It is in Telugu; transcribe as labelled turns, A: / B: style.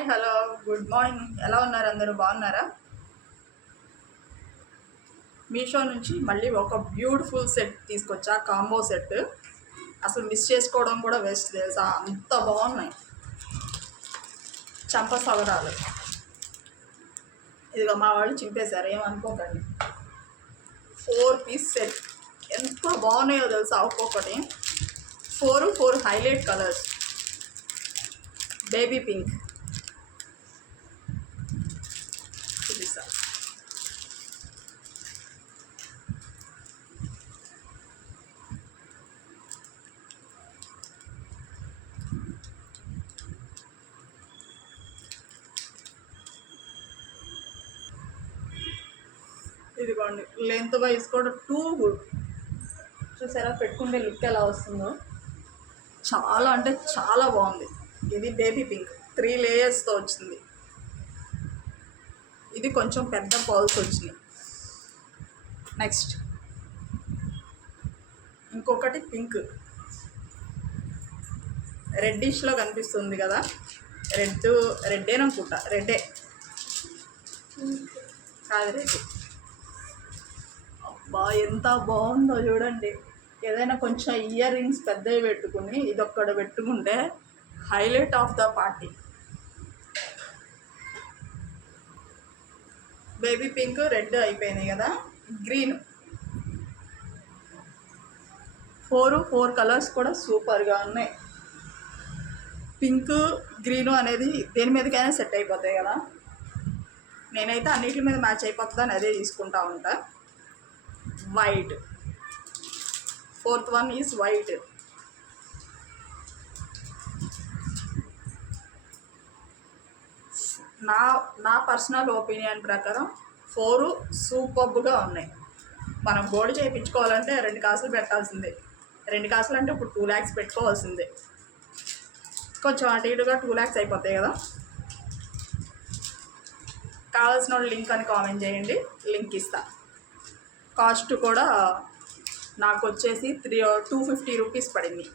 A: Hi hello good morning. ఎలా ఉన్నారు అందరూ? బాగున్నారా? మీషో నుంచి మళ్ళీ ఒక బ్యూటిఫుల్ సెట్ తీసుకొచ్చా కాంబో సెట్. అసలు మిస్ చేసుకోవడం కూడా వేస్ట్ తెలుసా? అంత బాగున్నాయి. చంప సవరాలు. ఇదిగో మా వాళ్ళు చింపేశారు. ఏమనుకోకండి. Four piece set. ఎంత బాగున్నాయో తెలుసా ఒక్కొక్కటి. Four four highlight colours. Baby pink. చూపిస్తా ఇదిగోండి లెంత్ వైజ్ కూడా టూ గుడ్ చూసారా పెట్టుకుంటే లుక్ ఎలా వస్తుందో? చాలా అంటే చాలా బాగుంది. ఇది బేబీ పింక్ త్రీ లేయర్స్తో వచ్చింది. ఇది కొంచెం పెద్ద పాల్స్ వచ్చినాయి. నెక్స్ట్. ఇంకొకటి పింక్. రెడ్డిష్లో కనిపిస్తుంది కదా. రెడ్ రెడ్డేననుకుంటా రెడ్డే. కాదు రెడ్ అబ్బా ఎంత బాగుందో చూడండి. ఏదైనా కొంచెం ఇయర్ రింగ్స్ పెద్దవి పెట్టుకుని ఇది ఒక్కడ పెట్టుకుంటే highlight of the party. Baby pink red అయిపోయినాయి కదా. గ్రీన్. ఫోర్ ఫోర్ కలర్స్ కూడా సూపర్గా ఉన్నాయి. పింక్ గ్రీను అనేది దేని మీదకైనా సెట్ అయిపోతాయి కదా. నేనైతే అన్నిటి మీద మ్యాచ్ అయిపోతుందని అదే తీసుకుంటా ఉంటా. White. Fourth one is white. నా నా పర్సనల్ ఒపీనియన్ ప్రకారం ఫోరు సూపర్గా ఉన్నాయి. మనం బోర్డు చేయించుకోవాలంటే రెండు కాసులు పెట్టాల్సిందే. రెండు కాసులు అంటే ఇప్పుడు టూ ల్యాక్స్ పెట్టుకోవాల్సిందే. కొంచెం అటు ఇటుగా టూ ల్యాక్స్ అయిపోతాయి కదా. కావాల్సిన వాళ్ళు లింక్ అని కామెంట్ చేయండి. లింక్ ఇస్తా. కాస్ట్ కూడా నాకు వచ్చేసి త్రీ టూ ఫిఫ్టీ రూపీస్ పడింది.